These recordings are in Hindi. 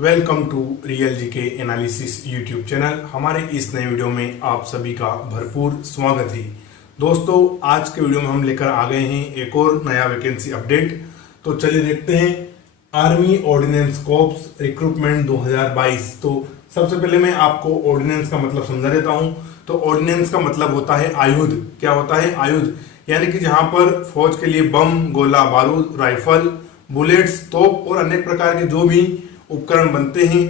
Welcome to real GK analysis YouTube channel. हमारे इस नए वीडियो में आप सभी का भरपूर स्वागत है। दोस्तों, आज के वीडियो में हम लेकर आ गए हैं एक और नया वैकेंसी अपडेट। तो चलिए देखते हैं आर्मी ऑर्डिनेंस कॉर्प्स रिक्रूटमेंट 2022। तो सबसे पहले मैं आपको ऑर्डिनेंस का मतलब समझा देता हूं। तो ऑर्डिनेंस का मतलब होता है आयुध। क्या होता है? आयुध, यानी कि जहां पर फौज के लिए बम, गोला बारूद, राइफल, बुलेट्स, तोप और अनेक प्रकार के जो भी उपकरण बनते हैं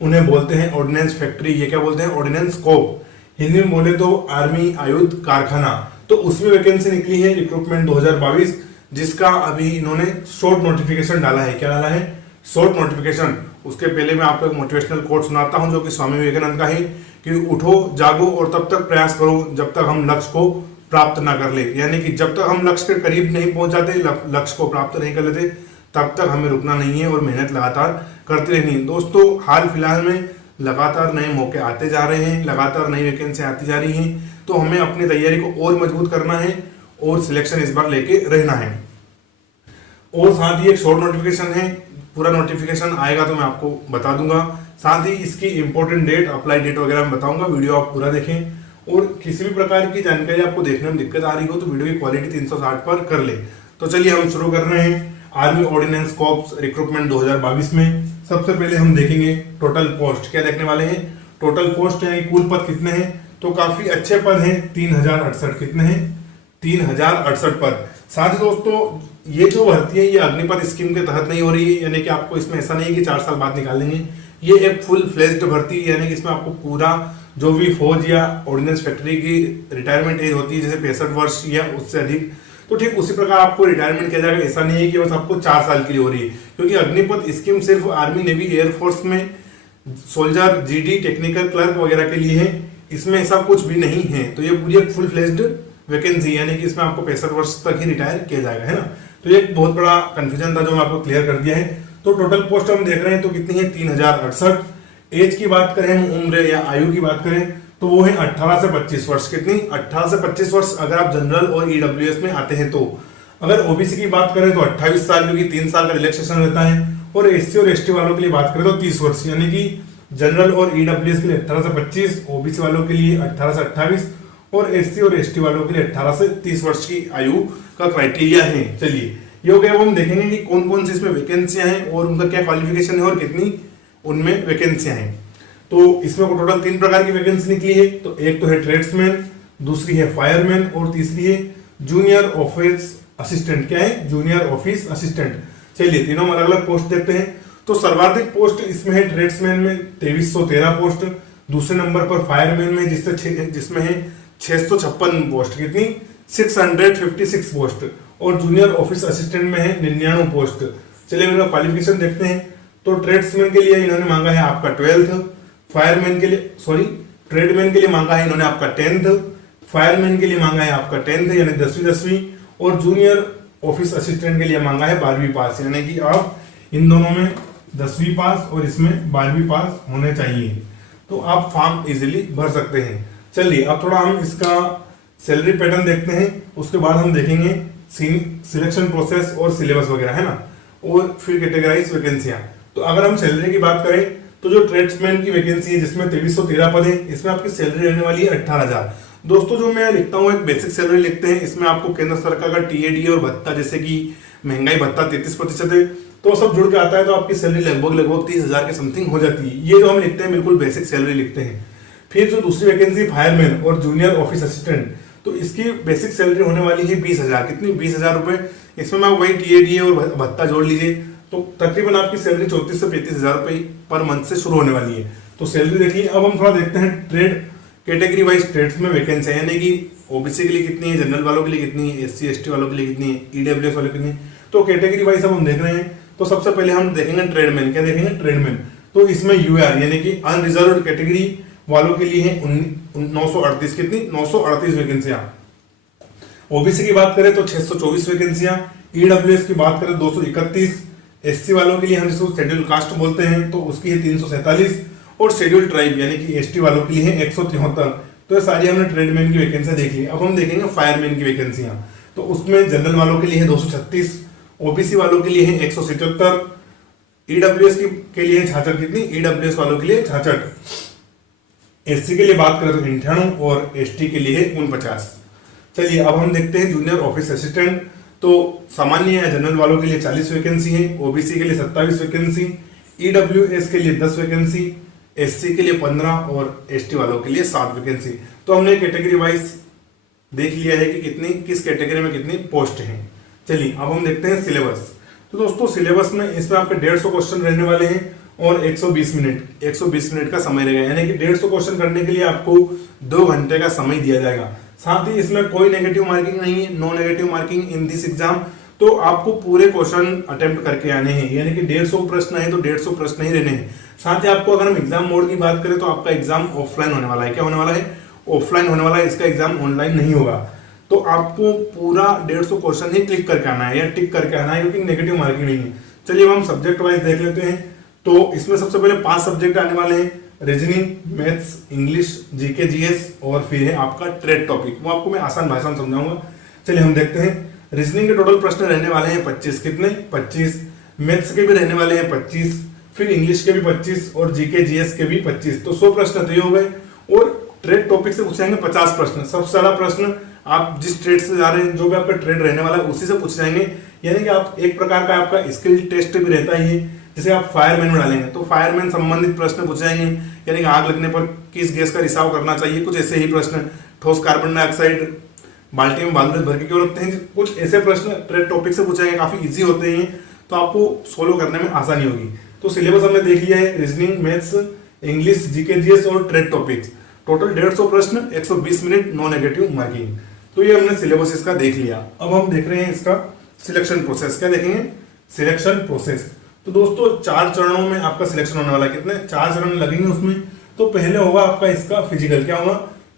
उन्हें बोलते हैं ऑर्डिनेंस फैक्ट्री। ये क्या बोलते हैं? Ordinance Corp. हिंदी में बोले तो आर्मी आयुध कारखाना। तो उसमें वैकेंसी निकली है रिक्रूटमेंट 2022, जिसका अभी इन्होंने शॉर्ट नोटिफिकेशन डाला है। क्या डाला है? Short notification. उसके पहले मैं आपको एक मोटिवेशनल कोट सुनाता हूं जो कि स्वामी विवेकानंद का है कि उठो जागो और तब तक प्रयास करो जब तक हम लक्ष्य को प्राप्त ना कर ले। यानी कि जब तक हम लक्ष्य के करीब नहीं पहुंच जाते, लक्ष्य को प्राप्त नहीं कर लेते, तब तक हमें रुकना नहीं है और मेहनत लगातार करते रहनी है। दोस्तों, हाल फिलहाल में लगातार नए मौके आते जा रहे हैं, लगातार नई वैकेंसी आती जा रही हैं। तो हमें अपनी तैयारी को और मजबूत करना है और सिलेक्शन इस बार लेके रहना है। और साथ ही एक शॉर्ट नोटिफिकेशन है, पूरा नोटिफिकेशन आएगा तो मैं आपको बता दूंगा। साथ ही इसकी इंपॉर्टेंट डेट, अप्लाई डेट वगैरह मैं बताऊंगा। वीडियो आप पूरा देखें और किसी भी प्रकार की जानकारी आपको देखने में दिक्कत आ रही हो तो वीडियो की क्वालिटी 360 पर कर ले। तो चलिए हम शुरू कर रहे हैं आर्मी ऑर्डिनेंस कॉर्प्स रिक्रूटमेंट 2022 में। सबसे पहले हम देखेंगे टोटल पोस्ट। क्या देखने वाले हैं? टोटल पोस्ट यानी कुल पद कितने हैं? तो काफी अच्छे पद हैं, 3068। कितने हैं? 3068 पद। साथ ही दोस्तों, ये जो भर्ती है ये अग्निपथ स्कीम के तहत नहीं हो रही है, यानी कि आपको इसमें ऐसा नहीं है कि 4 साल बाद निकाल देंगे। ये एक फुल फ्लेज्ड भर्ती है, यानी कि इसमें आपको पूरा जो भी फौज या ऑर्डिनेंस फैक्ट्री की रिटायरमेंट एज होती है, जैसे 65 वर्ष या उससे अधिक, तो ठीक उसी प्रकार आपको रिटायरमेंट किया जाएगा। ऐसा नहीं है कि बस आपको 4 साल के लिए हो रही है, क्योंकि अग्निपथ स्कीम सिर्फ आर्मी, नेवी, एयरफोर्स में सोल्जर, जीडी, टेक्निकल क्लर्क वगैरह के लिए है। इसमें ऐसा कुछ भी नहीं है। तो ये पूरी एक फुल फ्लेज्ड वैकेंसी, यानी कि इसमें आपको 65 वर्ष तक ही रिटायर किया जाएगा, है ना। तो ये एक बहुत बड़ा कंफ्यूजन था जो मैं आपको क्लियर कर दिया है। तो टोटल पोस्ट हम देख रहे हैं तो कितनी है? 3068। एज की बात करें, उम्र या आयु की बात करें तो वो है 18 से 25 वर्ष। कितनी? 18 से 25 वर्ष अगर आप जनरल और ईडब्ल्यूएस में आते हैं तो। अगर ओबीसी की बात करें तो 28 साल, क्योंकि 3 साल का रिलैक्सेशन रहता है। और एससी और एसटी वालों के लिए बात करें तो 30 वर्ष, यानी कि जनरल और ईडब्ल्यूएस के लिए 18 से 25, ओबीसी वालों के लिए 18 से 28 और एससी और एसटी वालों के लिए 18 से 30 वर्ष की आयु का क्राइटेरिया है। चलिए, ये हो गया। अब हम देखेंगे कि कौन कौन सी इसमें वैकेंसियां हैं और उनका क्या क्वालिफिकेशन है और कितनी उनमें वैकेंसियां हैं। तो इसमें टोटल 3 प्रकार की वैकेंसी निकली है। तो एक तो है ट्रेड्समैन, दूसरी है फायरमैन और तीसरी है जूनियर ऑफिस असिस्टेंट। क्या है? Junior office assistant. चलिए, तीनों में अलग अलग पोस्ट देखते हैं। तो सर्वाधिक पोस्ट इसमें है ट्रेड्समैन में 2313 पोस्ट, दूसरे नंबर पर फायरमैन में जिसमें है 656 पोस्ट। कितनी? 656 पोस्ट। और जूनियर ऑफिस असिस्टेंट में है 99 पोस्ट। चलिए मेरा क्वालिफिकेशन देखते हैं। तो ट्रेड्समैन के लिए इन्होंने मांगा है आपका 12th, फायरमैन के लिए ट्रेडमैन के लिए मांगा है इन्होंने आपका 10th, फायरमैन के लिए मांगा है आपका 10th यानी 10वीं, और जूनियर ऑफिस असिस्टेंट के लिए मांगा है 12वीं पास, यानी कि आप इन दोनों में 10वीं पास और इसमें 12वीं पास होने चाहिए। तो आप फॉर्म इजीली भर सकते हैं। चलिए, अब थोड़ा हम इसका सैलरी पैटर्न देखते हैं, उसके बाद हम देखेंगे सिलेक्शन प्रोसेस और सिलेबस वगैरह, है ना, और फिर कैटेगराइज वैकेंसियां। तो अगर हम सैलरी की बात करें तो जो ट्रेड्समैन की वैकेंसी है जिसमें 2313 पद है, इसमें आपकी सैलरी रहने वाली है 18,000। दोस्तों, जो मैं लिखता हूँ एक बेसिक सैलरी लिखते हैं, इसमें आपको केंद्र सरकार का टीएडी और भत्ता, जैसे कि महंगाई भत्ता 33% है, तो सब जुड़ के आता है, तो आपकी सैलरी लगभग 30,000 के समथिंग हो जाती है। ये जो हम लिखते हैं बिल्कुल बेसिक सैलरी लिखते हैं। फिर जो दूसरी वैकेंसी फायरमैन और जूनियर ऑफिस असिस्टेंट, तो इसकी बेसिक सैलरी होने वाली है 20,000। कितनी? 20,000 रुपए। इसमें आप वही टीएडी और भत्ता जोड़ लीजिए, तो तकरीबन आपकी सैलरी 34 से 35,000 रुपए पर मंथ से शुरू होने वाली है। तो सैलरी देखिए। अब हम थोड़ा देखते हैं ट्रेड कैटेगरी वाइज ट्रेड्स में वैकेंसी, यानी कि ओबीसी के लिए कितनी है, जनरल वालों के लिए कितनी है, एससी एसटी वालों के लिए कितनी है, ईडब्ल्यूएस वालों के लिए कितनी है। तो कैटेगरी वाइज हम देख रहे हैं। तो सबसे पहले हम देखेंगे ट्रेडमैन। क्या देखेंगे? ट्रेडमैन। तो इसमें यूआर यानी कि अनरिजर्व्ड कैटेगरी वालों के लिए है 938। कितनी? 938 वैकेंसियां। ओबीसी की बात करें तो 624 वैकेंसियां, ईडब्ल्यूएस की बात करें 231, एससी वालों के लिए हम जिसको शेड्यूल कास्ट बोलते हैं तो उसकी है 347, और शेड्यूल ट्राइब यानी कि एसटी वालों के लिए है 173। तो ये सारी हमने ट्रेडमैन की वैकेंसी देख ली। अब हम देखेंगे फायरमैन की वैकेंसियां। तो उसमें जनरल वालों के लिए है 236, ओबीसी वालों के लिए है 177, ईडब्ल्यूएस के लिए 66 कितनी, ईडब्ल्यूएस वालों के लिए 66, एससी के लिए बात करें तो 98 और एसटी के लिए 49। चलिए अब हम देखते हैं जूनियर ऑफिस असिस्टेंट। तो सामान्य या जनरल वालों के लिए 40 वैकेंसी है, ओबीसी के लिए 27 वैकेंसी, ईडब्ल्यूएस के लिए 10 वैकेंसी, एससी के लिए 15 और एसटी वालों के लिए 7 वैकेंसी। तो हमने कैटेगरी वाइज देख लिया है कि कितनी किस कैटेगरी में कितनी पोस्ट हैं। चलिए अब हम देखते हैं सिलेबस। तो दोस्तों सिलेबस में इसमें आपके 150 क्वेश्चन रहने वाले हैं और 120 मिनट का समय रहेगा, यानी कि 150 क्वेश्चन करने के लिए आपको 2 घंटे का समय दिया जाएगा। साथ ही इसमें कोई नेगेटिव मार्किंग नहीं है, no negative marking in this exam. तो आपको पूरे क्वेश्चन अटेम्प्ट करके आने हैं, यानी कि 150 प्रश्न है तो 150 प्रश्न ही रहने हैं। साथ ही आपको अगर हम एग्जाम मोड की बात करें तो आपका एग्जाम ऑफलाइन होने वाला है। क्या होने वाला है? ऑफलाइन होने वाला है, इसका एग्जाम ऑनलाइन नहीं होगा। तो आपको पूरा 150 क्वेश्चन ही क्लिक करके आना है या टिक करके आना है, क्योंकि नेगेटिव मार्किंग नहीं है। चलिए अब हम सब्जेक्ट वाइज देख लेते हैं। तो इसमें सबसे पहले 5 सब्जेक्ट आने वाले हैं, reasoning, maths, English, GK, GS और फिर है आपका ट्रेड टॉपिक। वो आपको मैं आसान भाषा में समझाऊंगा। चलिए हम देखते हैं। रीजनिंग के टोटल प्रश्न रहने वाले हैं 25, कितने? 25। मैथ्स के भी रहने वाले हैं 25, फिर इंग्लिश के भी 25 और जीके जीएस के भी 25। तो 100 प्रश्न तो ये हो गए। और ट्रेड टॉपिक से पूछेंगे 50 प्रश्न। सबसे ज्यादा प्रश्न आप जिस ट्रेड से जा रहे हैं, जो भी आपका ट्रेड रहने वाला है उसी से पूछ जाएंगे। यानी कि आप एक प्रकार का आपका स्किल टेस्ट भी रहता ही है। जैसे आप फायरमैन में डालेंगे तो फायरमैन संबंधित प्रश्न पूछ जाएंगे, यानी कि आग लगने पर किस गैस का रिसाव करना चाहिए, कुछ ऐसे ही प्रश्न। ठोस कार्बन डाइऑक्साइड बाल्टी में बालू भर के क्यों रखते हैं, कुछ ऐसे प्रश्न ट्रेड टॉपिक से पूछेंगे, काफी इजी होते हैं, तो आपको सोल्व करने में आसानी होगी। तो सिलेबस हमने देख लिया है, reasoning, maths, English, GK, GS और ट्रेड टॉपिक्स। टोटल 150 प्रश्न, 120 मिनट, नो नेगेटिव मार्किंग। तो ये हमने सिलेबस इसका देख लिया। अब हम देख रहे हैं इसका सिलेक्शन प्रोसेस। क्या देखेंगे? Selection process. तो दोस्तों 4 चरणों में आपका सिलेक्शन होने वाला है। कितने? 4 चरण लगेंगे उसमें। तो पहले होगा आपका इसका फिजिकल। क्या होगा?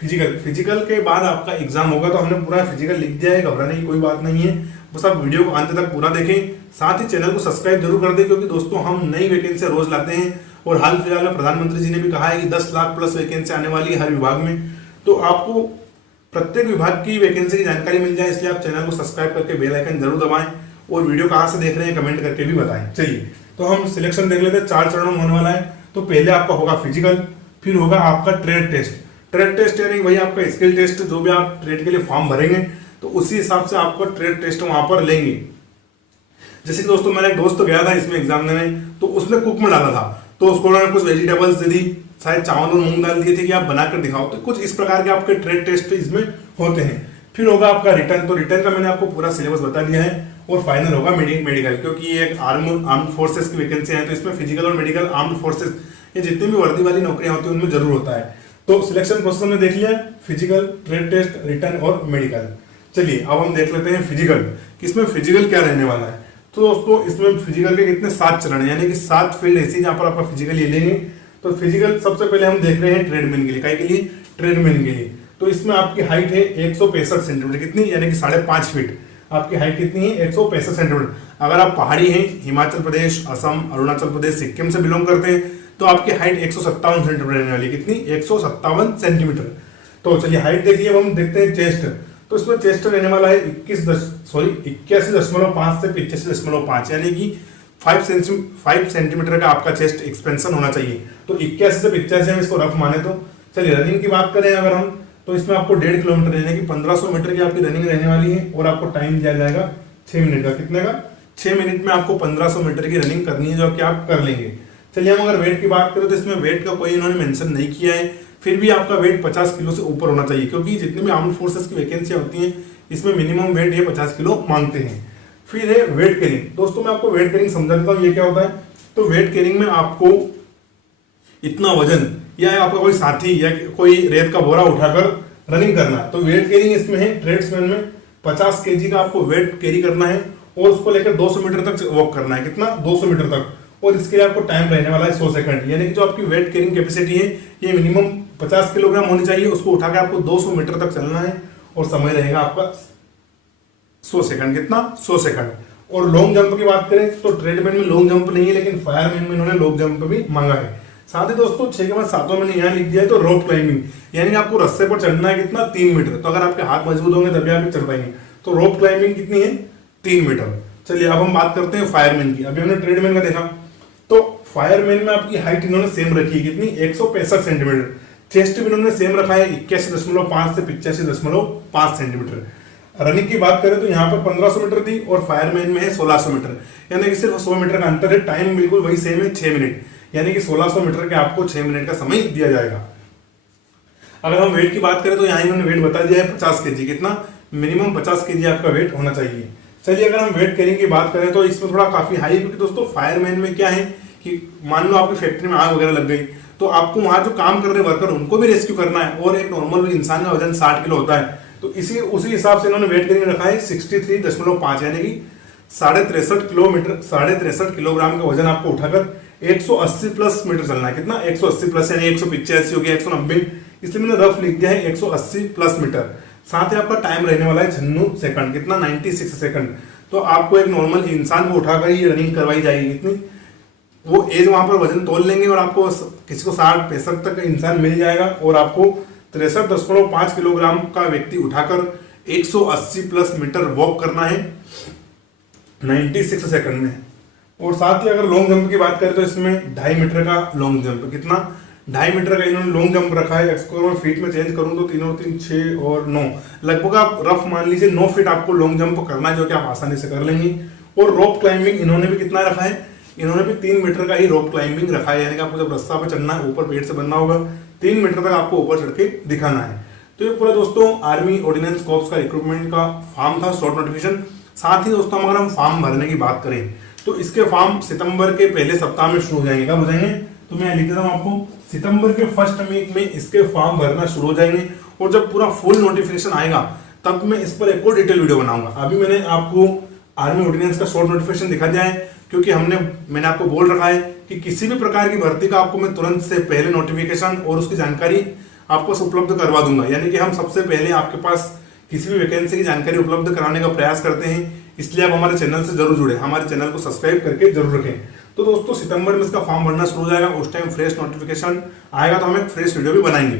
फिजिकल के बाद आपका एग्जाम होगा। तो हमने पूरा फिजिकल लिख दिया है, घबराने की कोई बात नहीं है। बस आप वीडियो को अंत तक पूरा देखें, साथ ही चैनल को सब्सक्राइब जरूर कर दें, क्योंकि दोस्तों हम नई वैकेंसी रोज लाते हैं। और हाल फिलहाल में प्रधानमंत्री जी ने भी कहा है कि 10 लाख प्लस वैकेंसी आने वाली है हर विभाग में। तो आपको प्रत्येक विभाग की वैकेंसी की जानकारी मिल जाए, इसलिए आप चैनल को सब्सक्राइब करके बेल आइकन जरूर दबाएं और वीडियो कहां से देख रहे हैं कमेंट करके भी बताएं। चलिए तो हम सिलेक्शन देख लेते हैं। 4 चरणों में होने वाला है। तो पहले आपका होगा फिजिकल, फिर होगा आपका ट्रेड टेस्ट। ट्रेड टेस्ट यानी वही आपका स्किल टेस्ट, जो भी आप ट्रेड के लिए फॉर्म भरेंगे तो उसी हिसाब से आपको ट्रेड टेस्ट वहां पर लेंगे। जैसे कि दोस्तों मेरा एक दोस्त गया था इसमें एग्जाम देने, तो उसने कुक में डाला था, तो उसको उन्होंने कुछ वेजिटेबल्स दे दी, शायद चावल और मूंग दाल दिए थे कि आप बनाकर दिखाओ। तो कुछ इस प्रकार के आपके ट्रेड टेस्ट इसमें होते हैं। फिर होगा आपका रिटर्न। तो रिटर्न का मैंने आपको पूरा सिलेबस बता दिया है। और फाइनल होगा मेडिकल, क्योंकि ये एक आर्म्ड फोर्सेस की वैकेंसी है, तो इसमें फिजिकल और मेडिकल, आर्म्ड फोर्सेस, ये जितनी भी वर्दी वाली नौकरियां होती हैं उनमें जरूर होता है। तो सिलेक्शन प्रोसेस हमने देख लिया, फिजिकल, ट्रेड टेस्ट, रिटर्न और मेडिकल। चलिए अब हम देख लेते हैं फिजिकल, कि इसमें फिजिकल क्या रहने वाला है। तो दोस्तों इसमें फिजिकल के कितने 7 चरण है, यानी कि 7 फील्ड ऐसी जहां पर आपका फिजिकल ये लेंगे। तो फिजिकल सबसे पहले हम देख रहे हैं ट्रेडमैन के लिए। काय के लिए? ट्रेडमैन के लिए। तो इसमें आपकी हाइट है 165 सेंटीमीटर, कितनी? यानी कि 5.5 फीट आपकी हाइट कितनी है? 165 सेंटीमीटर। अगर आप पहाड़ी हैं, हिमाचल प्रदेश, असम, अरुणाचल प्रदेश, सिक्किम से बिलोंग करते हैं, तो आपकी हाइट 157 सेंटीमीटर रहने वाली। कितनी? 157 सेंटीमीटर। तो चलिए हाइट देखिए। अब हम देखते हैं चेस्ट। तो इसमें चेस्ट रहने वाला है 81.5 से 85.5, यानी कि 5 सेंटीमीटर का आपका चेस्ट एक्सपेंशन होना चाहिए। तो 81 से 85 हम इसको रफ माने तो। चलिए रनिंग की बात करें अगर हम, तो इसमें आपको 1.5 किलोमीटर यानी कि 1500 मीटर की आपकी रनिंग रहने वाली है। और आपको टाइम दिया जाएगा 6 मिनट का। कितने का? 6 मिनट में आपको 1500 मीटर की रनिंग करनी है, जो कि आप कर लेंगे। चलिए हम अगर वेट की बात करें तो इसमें वेट का कोई इन्होंने मेंशन नहीं किया है। फिर भी आपका वेट 50 किलो से ऊपर होना चाहिए, क्योंकि जितने भी आर्म्ड फोर्सेस की वैकेंसी होती हैं इसमें मिनिमम वेट ये 50 किलो मांगते हैं। फिर है वेट कैरिंग। दोस्तों मैं आपको वेट कैरिंग समझा देता हूँ, ये क्या होता है। तो वेट कैरिंग में आपको इतना वजन, या आपका कोई साथी या कोई रेत का बोरा उठाकर रनिंग करना है, तो वेट कैरिंग इसमें है। ट्रेड्समैन में 50 केजी का आपको वेट कैरी करना है और उसको लेकर 200 मीटर तक वॉक करना है। कितना? 200 मीटर तक। और इसके लिए आपको टाइम रहने वाला है 100 सेकंड। यानी कि जो आपकी वेट कैरिंग कैपेसिटी है ये मिनिमम 50 किलोग्राम होनी चाहिए, उसको उठा के आपको 200 मीटर तक चलना है और समय रहेगा आपका 100 सेकंड। कितना? 100 सेकंड। और लॉन्ग जंप की बात करें तो ट्रेडमैन में लॉन्ग जंप नहीं है, लेकिन फायरमैन में इन्होंने लॉन्ग जंप भी मांगा है। साथ ही दोस्तों 6 के बाद 7वां मैंने यहाँ लिख दिया है, तो रॉक क्लाइंबिंग, यानी आपको रस्से पर चढ़ना है। कितना? 3 मीटर। तो अगर आपके हाथ मजबूत होंगे तभी आप चढ़ पाएंगे। तो रॉक क्लाइंबिंग कितनी है? 3 मीटर। चलिए अब हम बात करते हैं फायरमैन की। अभी हमने ट्रेडमैन का देखा, फायरमैन में आपकी हाइट इन्होंने सेम रखी है, कितनी 165 सेंटीमीटर। चेस्ट भी इन्होंने सेम रखा है 81.5 से 85.5 सेंटीमीटर। रनिंग की बात करें तो यहाँ पर 1500 मीटर थी और फायरमैन में है 1600 मीटर, यानी कि सिर्फ 100 मीटर का अंतर है। टाइम बिल्कुल वही सेम है 6 मिनट, यानी कि 1600 मीटर के आपको 6 मिनट का समय दिया जाएगा। अगर हम वेट की बात करें तो यहाँ इन्होंने वेट बता दिया है 50 केजी, कितना मिनिमम 50 केजी आपका वेट होना चाहिए। चलिए अगर हम वेट कैरिंग की बात करें तो इसमें थोड़ा काफी हाई है, क्योंकि दोस्तों फायरमैन में क्या है कि मान लो आपकी फैक्ट्री में आग वगैरह लग गई तो आपको वहां जो काम कर रहे वर्कर उनको भी रेस्क्यू करना है, और एक नॉर्मल इंसान का वजन 60 किलो होता है, तो उसी हिसाब से इन्होंने वेट कैरिंग रखा है 63.5, यानी कि 63.5 किलोग्राम का वजन आपको उठाकर 180 प्लस मीटर चलना है। कितना 180 प्लस, यानी 185 हो गया 190, इसलिए मैंने रफ लिख दिया है 180 प्लस मीटर। साथ ही आपका टाइम रहने वाला है 96 सेकंड, कितना 96 सेकंड। तो आपको एक नॉर्मल इंसान को उठाकर ही रनिंग करवाई जाएगी, कितनी वो एज वहां पर वजन तोल लेंगे और आपको किसी को 60-65 तक इंसान मिल जाएगा, और आपको 63.5 किलोग्राम का व्यक्ति उठाकर 180 प्लस मीटर वॉक करना है 96 सेकंड में। और साथ ही अगर लॉन्ग जंप की बात करें तो इसमें 2.5 मीटर का लॉन्ग जंप, कितना 2.5 मीटर का इन्होंने लॉन्ग जंप रखा है। इसको मैं फीट में चेंज करूं तो 3 और 3 6 और 9, लगभग आप रफ मान लीजिए 9 फीट आपको लॉन्ग जंप करना है, जो कि आप आसानी से कर लेंगे। और रोप क्लाइंबिंग इन्होंने भी कितना रखा है, इन्होंने भी 3 मीटर का ही रोप क्लाइंबिंग रखा है, यानी कि आपको जब रास्ता पे चलना है ऊपर पेड़ से बनना होगा, 3 मीटर तक आपको ऊपर चढ़ के दिखाना है। तो ये पूरा दोस्तों आर्मी ऑर्डिनेंस कॉर्प्स का रिक्रूटमेंट का फॉर्म था, शॉर्ट नोटिफिकेशन। साथ ही दोस्तों अगर हम फॉर्म भरने की बात करें तो इसके फॉर्म सितंबर के पहले सप्ताह में शुरू हो जाएंगे। कब हो जाएंगे तो मैं लिख देता हूं आपको, सितंबर के फर्स्ट वीक में इसके फॉर्म भरना शुरू हो जाएंगे। और जब पूरा फुल नोटिफिकेशन आएगा तब मैं इस पर एक और डिटेल वीडियो बनाऊंगा। अभी मैंने आपको आर्मी ऑर्डिनेंस का शॉर्ट नोटिफिकेशन दिखा दिया है, क्योंकि मैंने आपको बोल रखा है कि किसी भी प्रकार की भर्ती का आपको मैं तुरंत से पहले नोटिफिकेशन और उसकी जानकारी आपको उपलब्ध करवा दूंगा। यानी कि हम सबसे पहले आपके पास किसी भी वैकेंसी की जानकारी उपलब्ध कराने का प्रयास करते हैं, इसलिए आप हमारे चैनल से जरूर जुड़े, हमारे चैनल को सब्सक्राइब करके जरूर रखें। तो दोस्तों सितंबर में इसका फॉर्म भरना शुरू हो जाएगा, उस टाइम फ्रेश नोटिफिकेशन आएगा तो हम एक फ्रेश वीडियो भी बनाएंगे।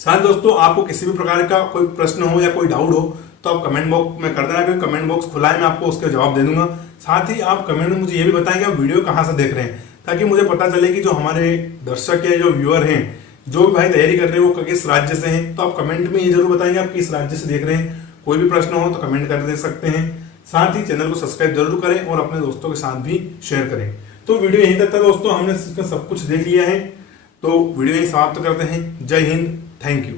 साथ दोस्तों आपको किसी भी प्रकार का कोई प्रश्न हो या कोई डाउट हो तो आप कमेंट बॉक्स में कर देना, क्योंकि कमेंट बॉक्स खुला है, मैं आपको उसके जवाब दे दूंगा। साथ ही आप कमेंट में मुझे ये भी बताएं कि आप वीडियो कहाँ से देख रहे हैं, ताकि मुझे पता चले कि जो हमारे दर्शक है, जो व्यूअर हैं, जो भी भाई तैयारी कर रहे हैं वो किस राज्य से हैं। तो आप कमेंट में ये जरूर बताएंगे आप किस राज्य से देख रहे हैं। कोई भी प्रश्न हो तो कमेंट कर दे सकते हैं। साथ ही चैनल को सब्सक्राइब जरूर करें और अपने दोस्तों के साथ भी शेयर करें। तो वीडियो यहीं तक था दोस्तों, हमने सब कुछ देख लिया है, तो वीडियो यहीं समाप्त करते हैं। जय हिंद, थैंक यू।